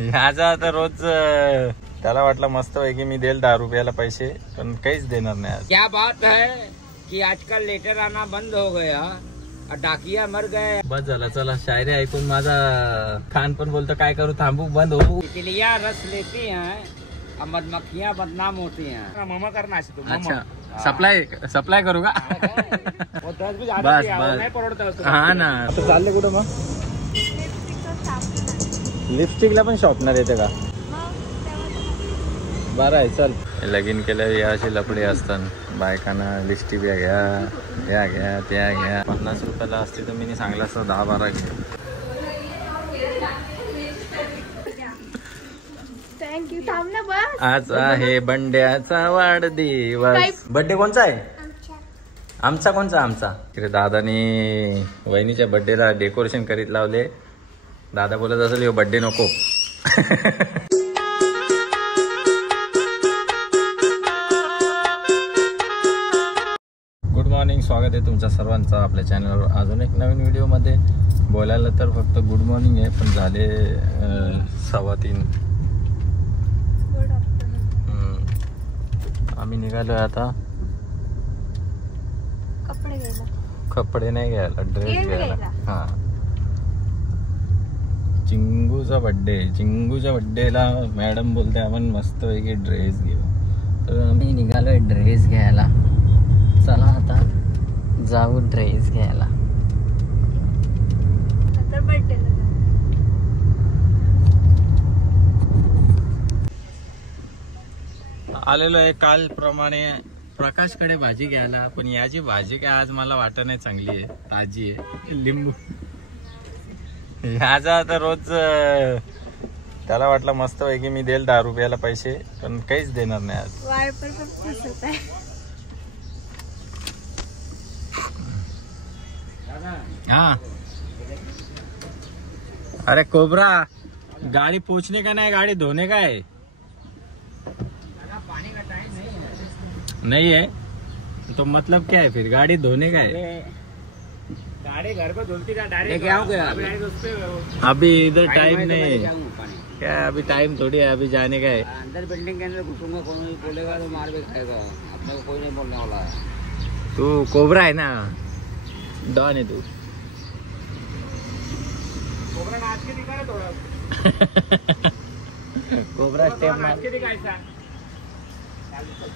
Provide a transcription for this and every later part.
ह्याचा आता रोज त्याला वाटलं मस्त पैकी मी देईल 10 रुपयाला पैसे, पण काहीच देणार नाही आज. क्या बात है कि आजकल लेटर आना बंद हो गया, डाकिया मर गए. बस झालं, चला शायरी ऐकून माझा खान पण बोलतो काय करू, थांबू बंद हो. तितलियां रस लेती हैं, मधमक्खियां बदनाम होती हैं. ममा करना अच्छा, सप्लाय करू का? बस बस, हा ना. आता चालले कुठं मग? लिपस्टिकला पण शॉपनर येते का? बरं आहे, चल. लगीन केल्यावर या अशी लपडी असतात बायकांना. लिपस्टिक घ्या, या घ्या, त्या घ्या. 50 रुपयाला असते तर मी सांगला असतं 10-12 घे. थँक्यू. थांब ना बस. आज आहे बंड्याचा वाढदिवस. बर्थडे कोणचा आहे? आमचा. कोणचा आमचा? तिकडे दादानी वहिनीच्या बर्थडेला डेकोरेशन करीत लावले. दादा बोलत असेल यो बर्थडे नको. गुड मॉर्निंग, स्वागत आहे तुमच्या सर्वांचं आपल्या चॅनलवर अजून एक नवीन व्हिडिओमध्ये. बोलायला तर फक्त गुड मॉर्निंग आहे, पण झाले 3:15. आम्ही निघालो आता कपडे नाही घ्यायला, ड्रेस घ्यायला. हा, चिंगूचा बर्थडे. चिंगूच्या बर्थडेला मॅडम बोलते आपण मस्त पैकी ड्रेस घेऊ, तर आम्ही निघालोय ड्रेस घ्यायला. चला आता जाऊ ड्रेस घ्यायला. आलेलो आहे काल प्रमाणे प्रकाशकडे भाजी घ्यायला, पण याची भाजी काय आज मला वाटत नाही चांगली आहे, ताजी आहे. लिंबू ह्याचा आता रोज त्याला वाटलं मस्त पैकी मी देईल 10 रुपयाला पैसे, पण काहीच देणार नाही आज. वायपर पण दिसत आहे. हाँ, अरे कोबरा, गाड़ी पूछने का नहीं, गाड़ी धोने का है. पानी का टाइम नहीं है तो मतलब क्या है फिर? गाड़ी धोने का है. गाड़ी घर पे धुलती का डायरेक्ट क्या हो गया? अभी इधर टाइम नहीं है क्या? अभी टाइम थोड़ी है, अभी जाने का है. अंदर बिल्डिंग के अंदर घुसूंगा, कोई बोलेगा तो मार भी खाएगा. अपने को कोई नहीं बोलने वाला है. तू कोबरा है ना, डॉन है तू. कोबरा नाच के दिखा रहा थोड़ा. कोबरा स्टेप नाच के दिखा ऐसा.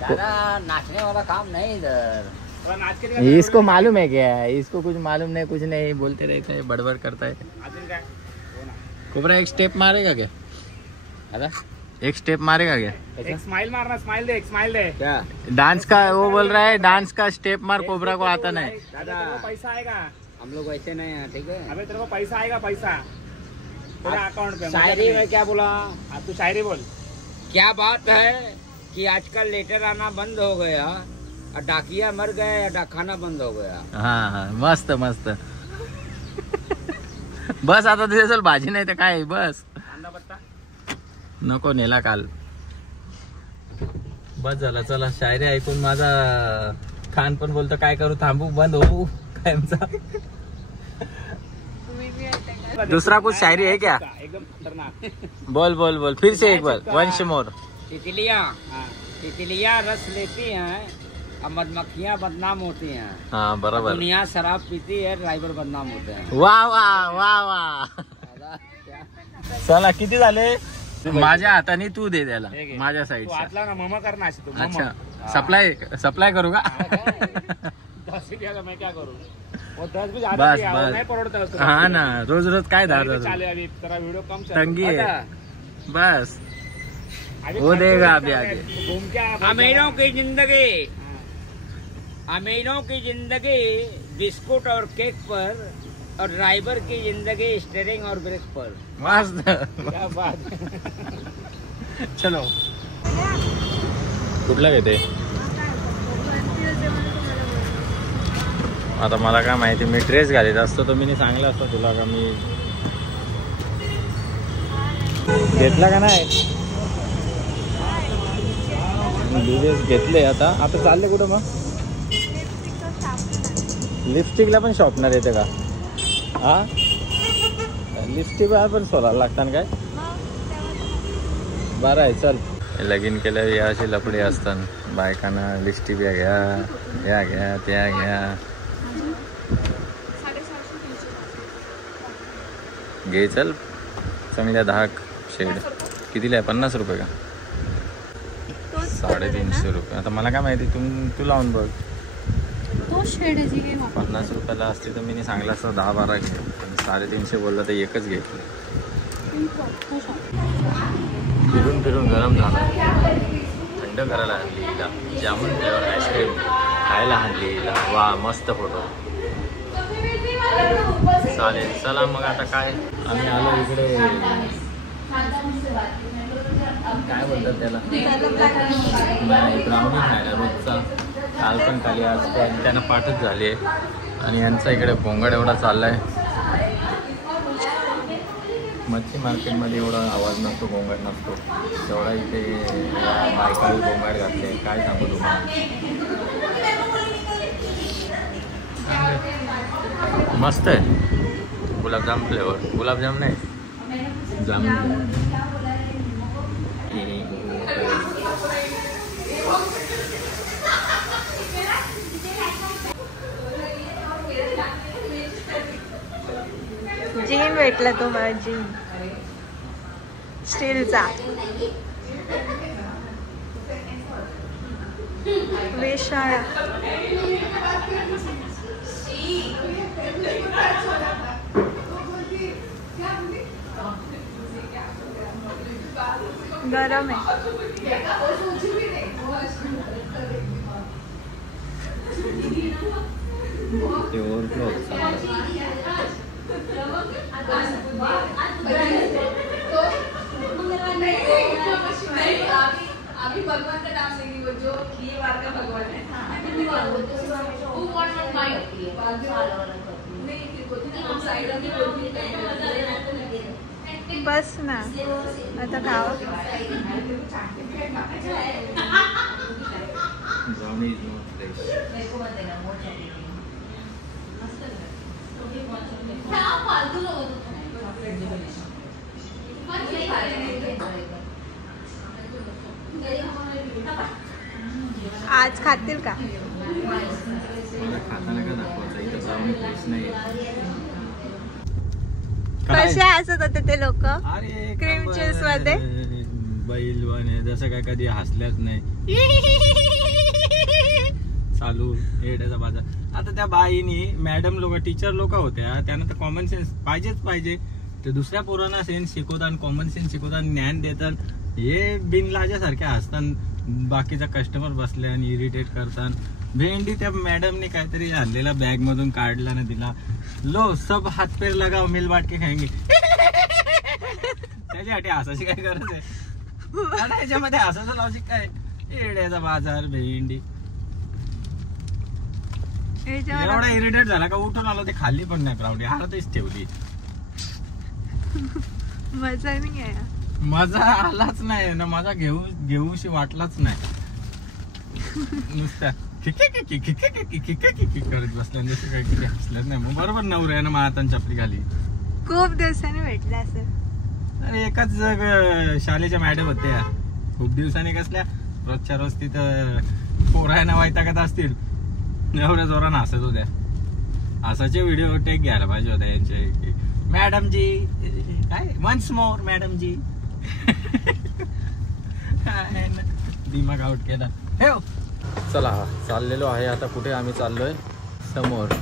दादा नाचने वाला काम नहीं इधर. नाच के दिखा. इसको मालूम है क्या? इसको कुछ मालूम नहीं, कुछ नहीं बोलते रहते है, बड़बड़ करता है. कोबरा एक स्टेप मारेगा क्या? अरे एक स्टेप मारेगा क्या? एक स्माइल मारना, स्माइल दे, एक स्माइल दे. क्या डांस का वो बोल रहा है? डांस का स्टेप मार, कोबरा को आता नहीं. दादा पैसा आएगा, हम लोग वैसे नहीं है, ठीक है. अबे तेरे को पैसा आएगा, पैसा तेरे अकाउंट पे. शायरी में क्या बोला? अब तू शायरी बोल. क्या बात है कि आजकल लेटर आना बंद हो गया, डाकिया मर गए, डाकखाना बंद हो गया. हाँ हाँ, मस्त मस्त. बस आता तुझे चल भाजी नाही तर काय, बस नको नेला काल. बस झालं, चला शायरी ऐकून माझा खान पण बोलतो काय करू, थांबू बंद हो कायमचा. दूसरा कुछ शायरी है क्या? एकदम खतरनाक. बोल बोल बोल, फिर से एक बार, वंश मोर. तितलियां रस लेती हैं, मधमक्खियां बदनाम होती हैं. हाँ बराबर. दुनिया शराब पीती है, ड्राइवर बदनाम होते हैं. वाह वाह वाह वाह. चला किती झाले? माझ्या हाताने तू दे त्याला, माझ्या साईड. ना ममा करना. अच्छा, सप्लाय करू का? 10 रुपया मैं क्या करूँ? वो 10 भी बस बस. नहीं पड़ता. हाँ ना, रोज रोज काय धार चाले. अभी तेरा वीडियो कम तंगी है. बस वो देगा अभी आगे. घूम क्या. अमीरों की जिंदगी, अमीरों की जिंदगी बिस्कुट और केक पर, और ड्राइवर की जिंदगी स्टीयरिंग और ब्रेक पर. मस्त. क्या बात. चलो कुठला घेते आता? मला काय माहिती, मी ड्रेस घालीत असतो तर मी सांगलं असतं तुला का मी घेतला का नाही. ड्रेस घेतले. आता चालले कुठं मग? लिपस्टिकला पण शॉपनर येते का? हा, लिपस्टिक पण सोलायला लागतात काय? बरं आहे चल. लगीन केल्यावर या अशी लफडी असतात बायकांना. लिस्टी बॅग घ्या, या घ्या, त्या घ्या. घे चल चांगल्या 10 शेड. कितीला आहे? 50 रुपये का? 350 रुपये. आता मला काय माहिती, तू लावून बघ. 50 रुपयाला असते तर मी सांगला असतं 10-12 घे. 350 बोललं तर एकच घे. फिरून फिरून गरम झाला. थंड करायला आणली हिला. जामून फ्लेवर आईस्क्रीम खायला आणली हिला. वा मस्त फोटो. चालेल चला मग. आता काय आम्ही आलो इकडे, काय बोलतात त्याला, नाही ब्राउनी खायला रोजचा. काल पण खाली, आज पण त्यांना पाठच झाली आहे. आणि यांचा इकडे भोंगड एवढा चालला आहे. मच्छी मार्केटमध्ये एवढा आवाज नसतो, गोंगाट नसतो तेवढा इथे बायकाने गोंगाट घातले. काय सांगू तुम्हाला. मस्त आहे. गुलाबजाम फ्लेवर. गुलाबजाम नाही, जाम. जीन भेटला तुम्हाला, जीन स्टीलचा. वेशाळा. गरम आहे. ते ओव्हरफ्लो अभी भगवान का नाम लेंगे, वो जो ये बार का भगवान है। बस ना आता खावा. आज खातील का? कसे हसत होते ते लोक क्रीम चीज मध्ये. बैल बने जसं काय कधी हसल्याच नाही. चालू हेड्याचा बाजार. आता त्या बाईनी मॅडम लोक, टीचर लोक होत्या, त्यांना तर कॉमन सेन्स पाहिजेच पाहिजे. ते दुसऱ्या पोरांना सेन्स शिकवतात, कॉमन सेन्स शिकवतात, ज्ञान देतात. हे बिनलाजासारखे असतात. बाकीचा कस्टमर बसले आणि इरिटेट करतात. भेंडी त्या मॅडमने काहीतरी आणलेला बॅग मधून काढला ना दिला. लो सब हात पैर लगाव, मिल बाट के खाएंगे. त्याच्यासाठी हसायची काय गरज आहे? याच्यामध्ये हसायचं लॉजिक काय? एड्याचा बाजार भेंडी. एवढा इरिटेट झाला का उठून आलो. ते खाल्ली पण नाही प्राऊडी, हातच ठेवली. मजा नाही आहे. मजा आलाच नाही ना. मजा घेऊशी वाटलाच नाही. नुसत्या करत बसल्या जसं काही किती हसल्याच नाही. मग बरोबर नवऱ्यानं महातान चपली घाली. खूप दिवसांनी भेटला असं. अरे एकाच शाळेच्या मॅडम होत्या. खूप दिवसांनी कसल्या रोजच्या रोज तिथं पोरायना वैतागत असतील. एवढ्या जोरानं हसत होत्या. हसाचे व्हिडिओ टेक घ्यायला पाहिजे होत्या यांचे. मॅडम जी काय वन्स मोर मॅडम जी. दिमाग आउट केला. चला चाललेलो आहे आता. कुठे आम्ही चाललोय? समोर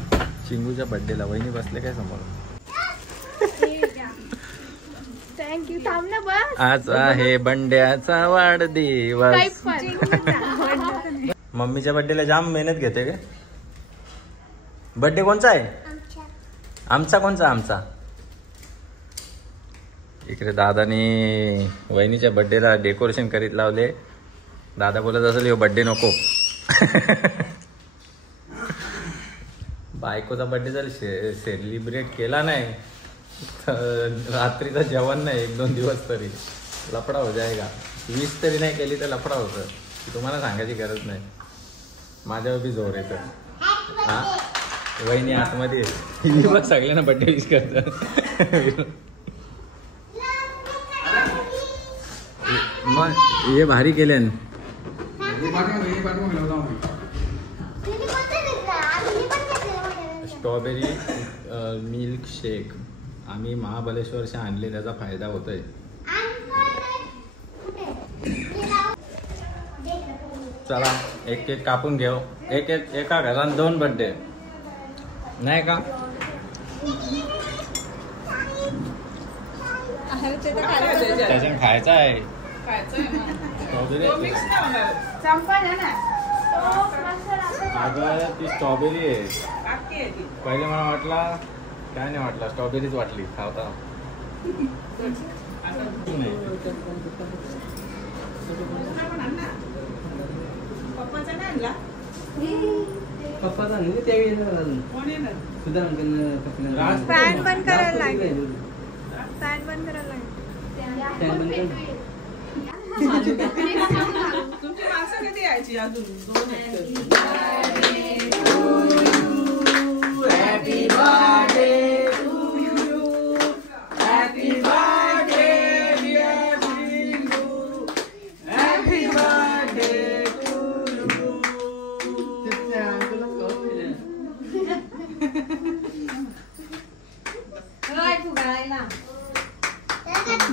चिंगूच्या बर्थडेला. वहिनी बसले काय समोर. थँक्यू. थांब ना बस. आज आहे बंड्याचा वाढदिवस. मम्मीच्या बर्थडेला जाम मेहनत घेते का? बर्थडे कोणचा आहे? आमचा. कोणचा आमचा? इकडे दादानी वहिनीच्या बर्थडेला डेकोरेशन करीत लावले. दादा बोलत असेल यो बर्थडे नको. बायकोचा बर्थडे जर सेलिब्रेट केला नाही तर रात्रीचं जेवण नाही 1-2 दिवस तरी लफडा हो जाएगा. 20 तरी नाही केली तर लफडा होतं. तुम्हाला सांगायची गरज नाही. माझ्यावर बी जोर येतं. हा वहिनी आतमध्ये बघ सगळ्यांना बर्थडे विश करतात. मग हे भारी केले. स्ट्रॉबेरी मिल्क शेक आम्ही महाबळेश्वरच्या आणले, त्याचा फायदा होतोय. चला एक केक कापून घेऊ. एका घरात 2 बर्थडे नाही का? त्याच्यात खायचा आहे. अगं ती स्ट्रॉबेरी आहे. पहिले मला वाटला काय नाही वाटला, स्ट्रॉबेरीच वाटली खावता. फॅन बंद करायला लागेल. फॅन बंद करायला लागेल. तुमची माणसं कधी यायची अजून? 2 Happy birthday to you. Happy birthday dear Bindu. Happy birthday to you.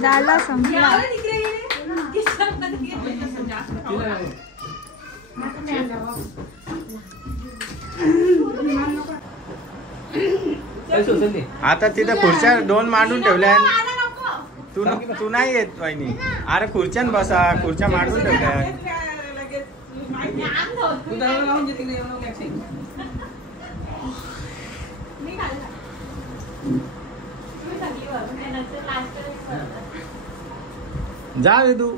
झाला संपला. आता तिथं खुर्च्या 2 मांडून ठेवल्या. तू नाही येत वहिनी. अरे खुर्च्यान बसा, खुर्च्या मांडून ठेवल्या. जा रे तू.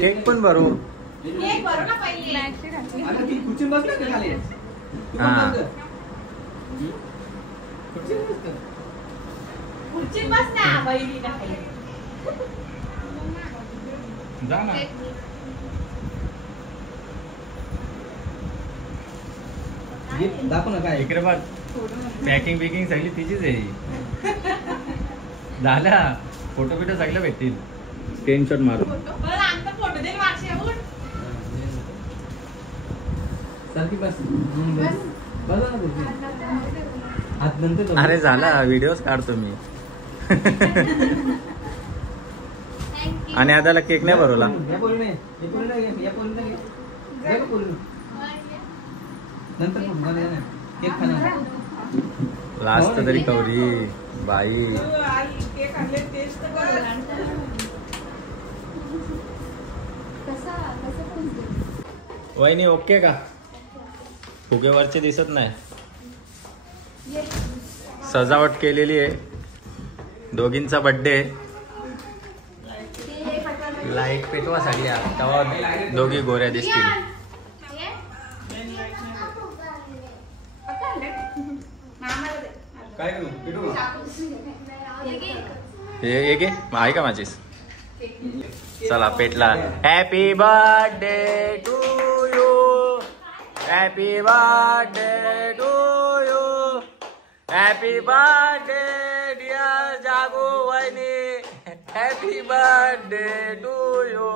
केक पण भरू. हा जा ना. दाखव ना काय इकडे बघ. पॅकिंग बिकिंग सगळी तिचीच आहे. झाल्या फोटो बिटो सगळं भेटतील. स्क्रीनशॉट मारून. अरे झाला व्हिडिओज काढतो मी. आणि आता केक नाही भरवला. लास्ट तरी कवरी बाई. वहिनी ओके का? फुगेवरचे दिसत नाही. सजावट केलेली आहे. दोघींचा बर्थडे. लाईट पेटवा सगळ्या, तेव्हा दोघी गोऱ्या दिसतील. काय हे घे आहे का माझीच. चला पेटला. Happy birthday to you. Happy birthday to you. Happy birthday dear Jagu वहिनी. Happy birthday to you.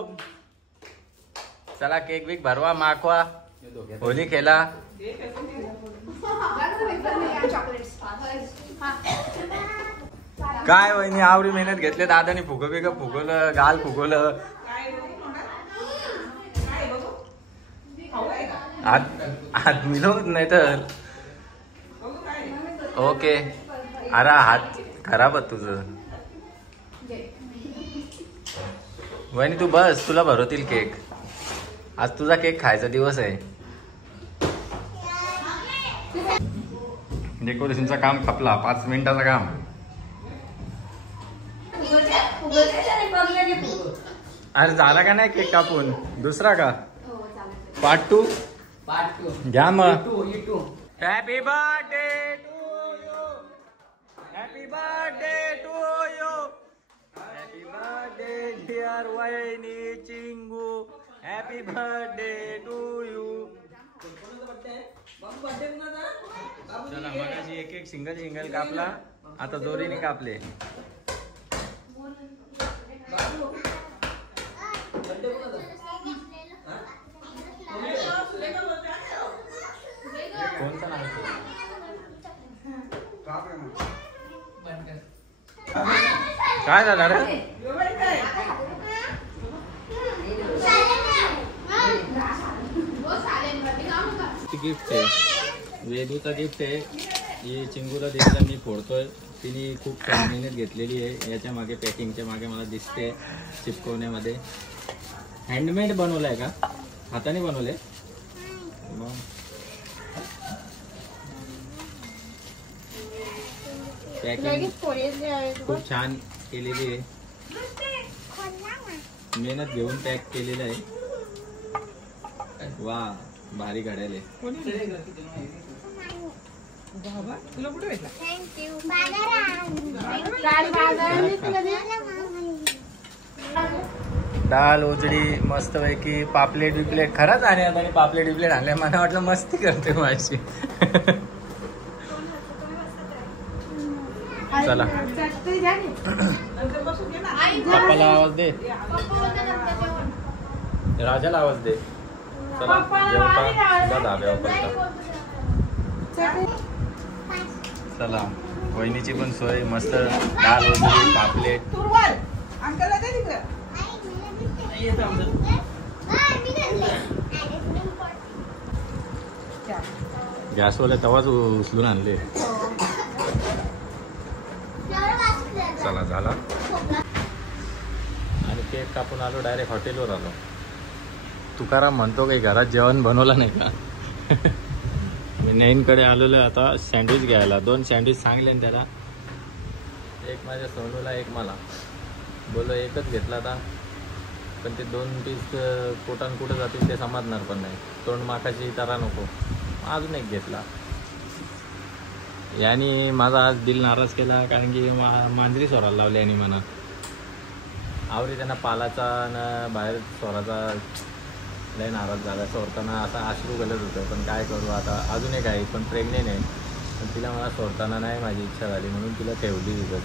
चला केक बिक भरवा, माखवा, होली खेळा. काय वहिनी आवडी मेहनत घेतले. दादानी फुगं बिगं फुगवलं, गाल फुगवलं. हात मिळवत नाही तर. ओके. अरे हात खराब आहे तुझं. वहिनी तू बस, तुला भरवतील केक. आज तुझा केक खायचा दिवस आहे. डेकोरेशनचं काम खपला. 5 मिनिटाचं काम. अरे झाला का नाही केक कापून? दुसरा का? पार्ट 2 घ्या मग. Happy birthday to you. Happy birthday to you. Happy birthday dear वहिनी Chingu. Happy birthday to you. चला मगाशी एक सिंगल कापला, आता दोरीने कापले. काय झालं रे? गिफ्ट आहे, वेदूचा गिफ्ट आहे. ही चिंगूला दिसला मी फोडतोय. तिने खूप मेहनत घेतलेली आहे याच्या मागे, पॅकिंगच्या मागे मला दिसते चिपकवण्यामध्ये. हँडमेड बनवलाय का? हाताने बनवले? पॅकिंग खूप छान केलेली आहे, मेहनत घेऊन पॅक केलेलं आहे. वा, भारी घड्याल आहे. डाल उजडी मस्त पैकी, पापलेट बिपलेट खरंच आणण्यात आणि पापलेट बिपलेट आणले. मला वाटलं मस्ती करते माझी. चला पप्पाला आवाज दे, राजाला आवाज दे. चला जेवता धाब्यावर. चला वहिनीची पण सोय मस्त, डाल उजडी पापलेट. गॅसवाले तवाच उचलून आणले. चला झाला. आणि केक कापून आलो, डायरेक्ट हॉटेलवर आलो. तुकाराम म्हणतो काही घरात जेवण बनवलं नाही का? मी नैनकडे आलेलो आता सँडविच घ्यायला. 2 सँडविच सांगले ना त्याला, एक माझ्या सोनूला एक मला. बोलो एकच घेतला आता, पण ते 2 पीस पोटान कुठं जातील ते समजणार पण नाही. तोंड माकाची तारा नको, अजून एक घेतला. यानी माझा आज दिल नाराज केला, कारण की मांजरी सोरायला लावली आणि म्हणा आवरी त्यांना पालाचा न बाहेर सोराचा लय नाराज झाला. सोडताना असा अश्रू गलत होतं, पण काय करू आता. अजून एक आहे पण प्रेग्नेंट आहे, पण तिला मला सोडताना नाही माझी इच्छा झाली म्हणून तिला ठेवली तिथंच.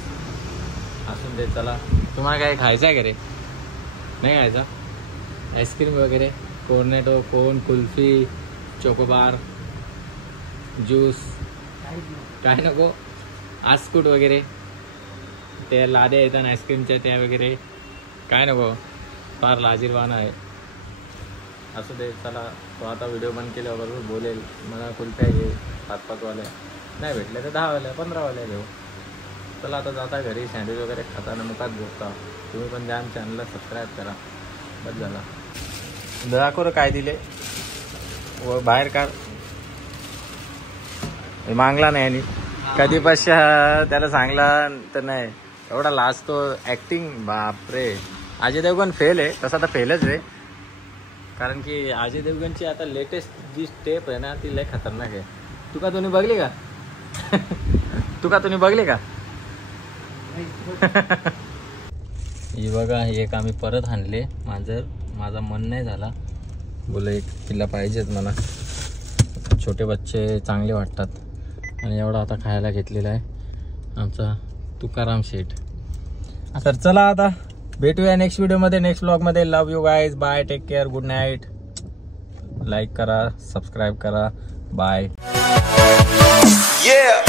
असून दे. चला तुम्हाला काय खायचं आहे का रे? नाही खायचा? आईस्क्रीम वगैरे, कोर्नेटो, कोन, कुल्फी, चोकोबार, ज्यूस काय नको? आस्कुट वगैरे, त्या लाद्या येतात आईस्क्रीमच्या त्या वगैरे काय नको? फार लाजीरवाना आहे. असू दे. चला तो आता व्हिडिओ बंद केल्याबरोबर बोलेल मला कुल्फ्या घे 5-5 वाल्या, नाही भेटल्या तर 10 वाल्या 15 वाल्या घेऊ. चला आता जाता घरी, सँडविच वगैरे खाताना मुखात झोपता. तुम्ही पण द्या चॅनलला सबस्क्राईब करा. बस झाला. दाखव काय दिले व बाहेर काढ. मागला नाही आणि कधी पश्चा त्याला सांगला तर नाही. एवढा लाजतो. ऍक्टिंग बापरे. अजय देवगण फेल आहे, तसा तर फेलच आहे. कारण की अजय देवगणची आता लेटेस्ट जी स्टेप आहे ना ती लय खतरनाक आहे. तुका तुम्ही बघली का? तुम्ही बघली का? ही बघा, एक आम्ही परत आणले मांजर. माझा मन नाही झाला, बोला एक पिल्ला पाहिजेत मला. छोटे बच्चे चांगले वाटतात. आणि एवढा आता खायला घेतलेला आहे आमचा तुकाराम शेठ. तर चला आता भेटूया नेक्स्ट व्हिडिओमध्ये, नेक्स्ट ब्लॉगमध्ये. Love you guys. Bye, take care, good night. Like करा, सबस्क्राईब करा. बाय. Yeah.